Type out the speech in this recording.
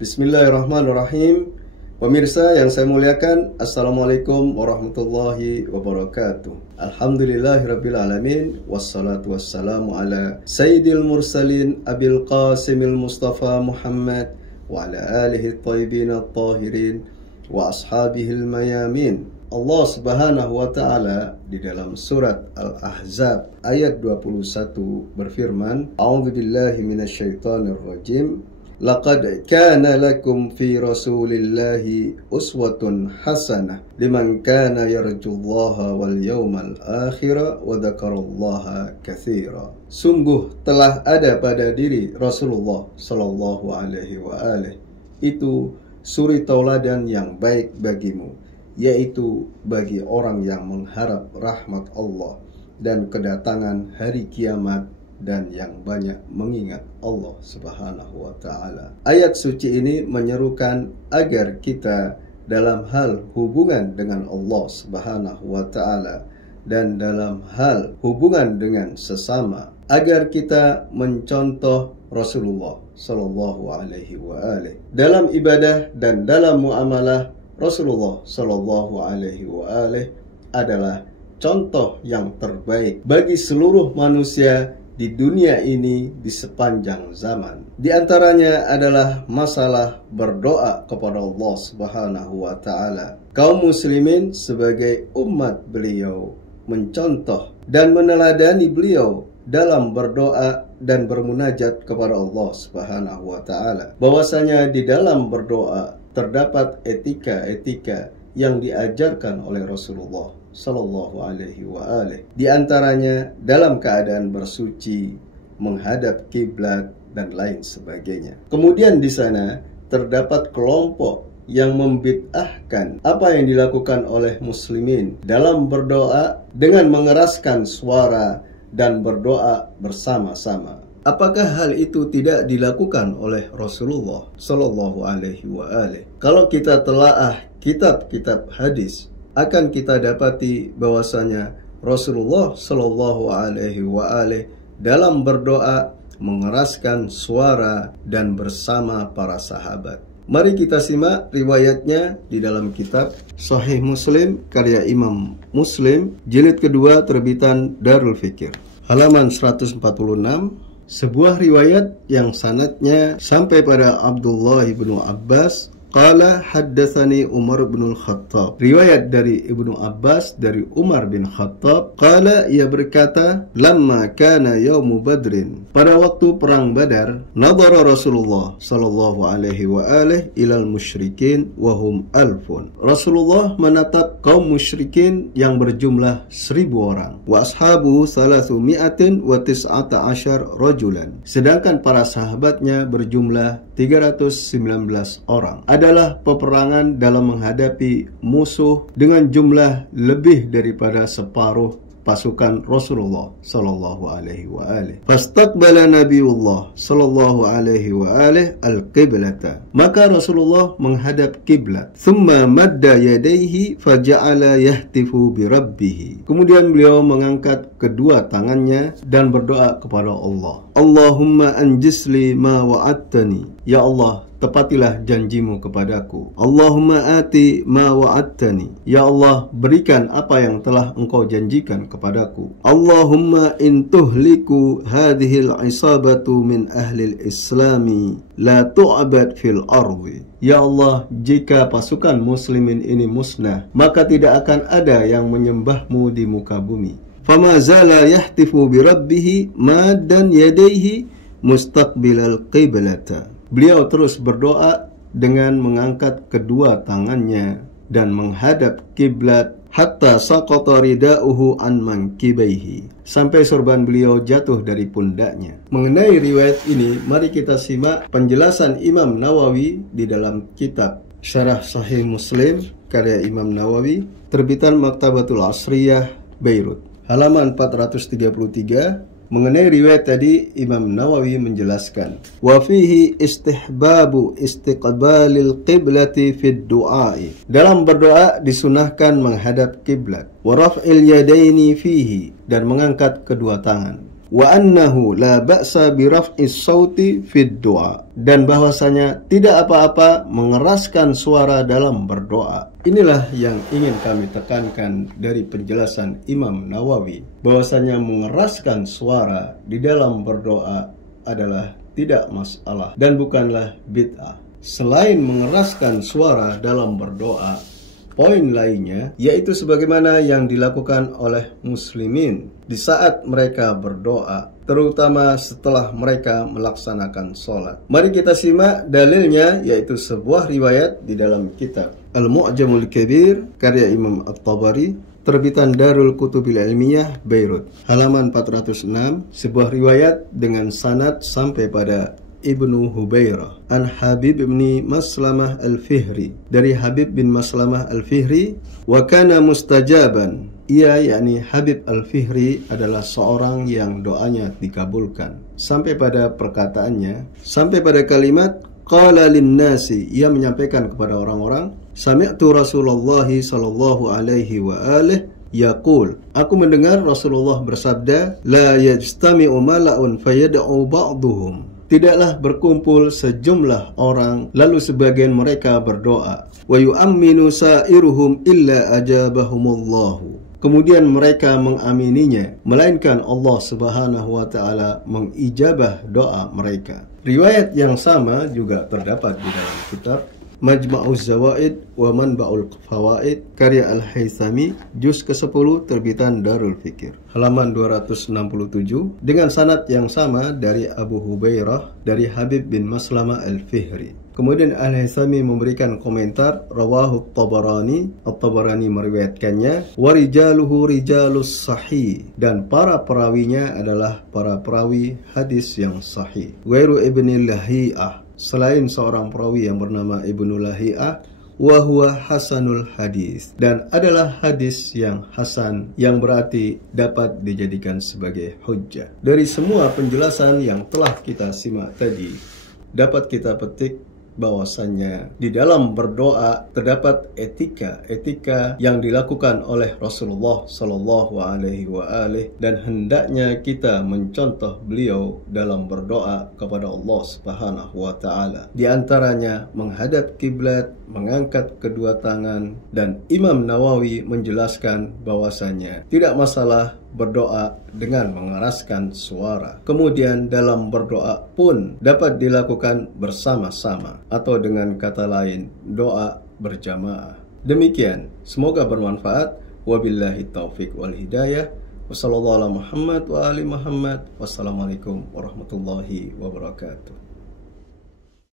Bismillahirrahmanirrahim. Pemirsa yang saya muliakan, Assalamualaikum warahmatullahi wabarakatuh. Alhamdulillahirabbil alamin, wassalatu wassalamu ala sayyidil mursalin abil qasimil mustafa Muhammad wa ala alihi thayyibin at-tahirin wa ashabihil mayamin. Allah Subhanahu wa taala di dalam surat Al-Ahzab ayat 21 berfirman, A'udzubillahi minasyaitonir rajim. Laqad kana lakum fi Rasulillahi uswatun hasanah liman kana yarjullaha wal yawmal akhir wa dzakarallaha katsira. Sungguh telah ada pada diri Rasulullah sallallahu alaihi wa alihi itu suri tauladan yang baik bagimu, yaitu bagi orang yang mengharap rahmat Allah dan kedatangan hari kiamat dan yang banyak mengingat Allah Subhanahu wa taala. Ayat suci ini menyerukan agar kita dalam hal hubungan dengan Allah Subhanahu wa taala dan dalam hal hubungan dengan sesama, agar kita mencontoh Rasulullah sallallahu alaihi wa alihi dalam ibadah dan dalam muamalah. Rasulullah sallallahu alaihi wa alihi adalah contoh yang terbaik bagi seluruh manusia di dunia ini di sepanjang zaman. Di antaranya adalah masalah berdoa kepada Allah Subhanahu wa taala. Kaum muslimin sebagai umat beliau mencontoh dan meneladani beliau dalam berdoa dan bermunajat kepada Allah Subhanahu wa taala. Bahwasanya di dalam berdoa terdapat etika-etika yang diajarkan oleh Rasulullah sallallahu alaihi wa alihi. Di antaranya dalam keadaan bersuci, menghadap kiblat dan lain sebagainya. Kemudian di sana terdapat kelompok yang membid'ahkan apa yang dilakukan oleh muslimin dalam berdoa dengan mengeraskan suara dan berdoa bersama-sama. Apakah hal itu tidak dilakukan oleh Rasulullah sallallahu alaihi wa alihi? Kalau kita telaah kitab-kitab hadis, akan kita dapati bahwasanya Rasulullah sallallahu alaihi wa alihi dalam berdoa mengeraskan suara dan bersama para sahabat. Mari kita simak riwayatnya di dalam kitab Sahih Muslim karya Imam Muslim, jilid kedua terbitan Darul Fikir, halaman 146. Sebuah riwayat yang sanadnya sampai pada Abdullah bin Abbas. Qala haddatsani Umar bin Khattab. Riwayat dari Ibnu Abbas dari Umar bin Khattab. Qala, ia berkata, lamma kana yaumu Badrin, pada waktu perang Badar, nadhara Rasulullah sallallahu alaihi wa alihi ilal musyrikin wa hum alfun. Rasulullah menatap kaum musyrikin yang berjumlah 1000 orang. Wa ashabu 319 rajulan. Sedangkan para sahabatnya berjumlah 319 orang. Adalah peperangan dalam menghadapi musuh dengan jumlah lebih daripada separuh pasukan Rasulullah sallallahu alaihi wa alihi. Fastaqbala Nabiullah sallallahu alaihi wa alihi al-qiblata. Maka Rasulullah menghadap kiblat. Thumma madda yadayhi faja'ala yahtifu bi rabbih. Kemudian beliau mengangkat kedua tangannya dan berdoa kepada Allah. Allahumma anjisli ma wa'adtani. Ya Allah, tepatilah janjimu kepadaku. Allahumma ati ma wa'adtani. Ya Allah, berikan apa yang telah engkau janjikan kepadaku. Allahumma in tuhliku hadhil isabatu min ahlil islami la tu'bad fil ardi. Ya Allah, jika pasukan muslimin ini musnah, maka tidak akan ada yang menyembahmu di muka bumi. Fama zala yahtifu bi rabbih maddan yadayhi mustaqbilal qiblata. Beliau terus berdoa dengan mengangkat kedua tangannya dan menghadap kiblat hatta saqata ridauhu an mankibaihi, sampai sorban beliau jatuh dari pundaknya. Mengenai riwayat ini, mari kita simak penjelasan Imam Nawawi di dalam kitab Syarah Sahih Muslim karya Imam Nawawi, terbitan Maktabatul Asriyah, Beirut, halaman 433. Mengenai riwayat tadi, Imam Nawawi menjelaskan, wa fihi istihbabu istiqbalil qiblati fid du'ai. Dalam berdoa disunahkan menghadap kiblat. Wa raf'il yadaini fihi, dan mengangkat kedua tangan. wa annahu la ba'sa bi raf'is sauti fid du'a, dan bahwasanya tidak apa-apa mengeraskan suara dalam berdoa. Inilah yang ingin kami tekankan dari penjelasan Imam Nawawi, bahwasanya mengeraskan suara di dalam berdoa adalah tidak masalah dan bukanlah bid'ah. Selain mengeraskan suara dalam berdoa, poin lainnya yaitu sebagaimana yang dilakukan oleh muslimin di saat mereka berdoa, terutama setelah mereka melaksanakan sholat. Mari kita simak dalilnya, yaitu sebuah riwayat di dalam kitab Al-Mu'jamul Kabir karya Imam At-Tabari, terbitan Darul Kutubil Ilmiyah, Beirut, halaman 406, sebuah riwayat dengan sanad sampai pada Ibnu Hubairah an Habib bin Maslamah Al-Fihri, dari Habib bin Maslamah Al-Fihri, wa kana mustajaban. Ia, yakni Habib Al-Fihri, adalah seorang yang doanya dikabulkan. Sampai pada perkataannya, sampai pada kalimat qala lin-nasi, ia menyampaikan kepada orang-orang, sami'tu Rasulullah sallallahu alaihi wa alihi yaqul, aku mendengar Rasulullah bersabda, la yajtami'u mala'un fayad'u ba'duhum, tidaklah berkumpul sejumlah orang lalu sebagian mereka berdoa, wa yu'amminu sa'iruhum illa ajabahumullahu, kemudian mereka mengamininya melainkan Allah Subhanahu wa taala mengijabah doa mereka. Riwayat yang sama juga terdapat di dalam kitab Majma'uz Zawaid wa Manba'ul Fawaid karya Al-Haythami, juz ke-10, terbitan Darul Fikir, halaman 267, dengan sanad yang sama dari Abu Hubairah dari Habib bin Maslamah Al-Fihri. Kemudian Al-Haythami memberikan komentar, rawahu Tabarani, At-Tabarani meriwayatkannya, wa rijaluhu rijalus sahih, dan para perawinya adalah para perawi hadis yang sahih. Ghairu ibni Lahi'ah, selain seorang perawi yang bernama Ibnu Lahi'ah, wa huwa hasanul hadis, dan adalah hadis yang hasan, yang berarti dapat dijadikan sebagai hujjah. Dari semua penjelasan yang telah kita simak tadi, dapat kita petik bahwasannya di dalam berdoa terdapat etika yang dilakukan oleh Rasulullah Sallallahu Alaihi Wasallam, dan hendaknya kita mencontoh beliau dalam berdoa kepada Allah Subhanahu Wa Taala. Di antaranya menghadap kiblat, mengangkat kedua tangan, dan Imam Nawawi menjelaskan bahwasanya tidak masalah berdoa dengan mengeraskan suara. Kemudian dalam berdoa pun dapat dilakukan bersama-sama, atau dengan kata lain, doa berjamaah. Demikian, semoga bermanfaat. Wabillahi taufiq wal hidayah. Wassallallahu ala Muhammad wa ali Muhammad. Wassalamualaikum warahmatullahi wabarakatuh.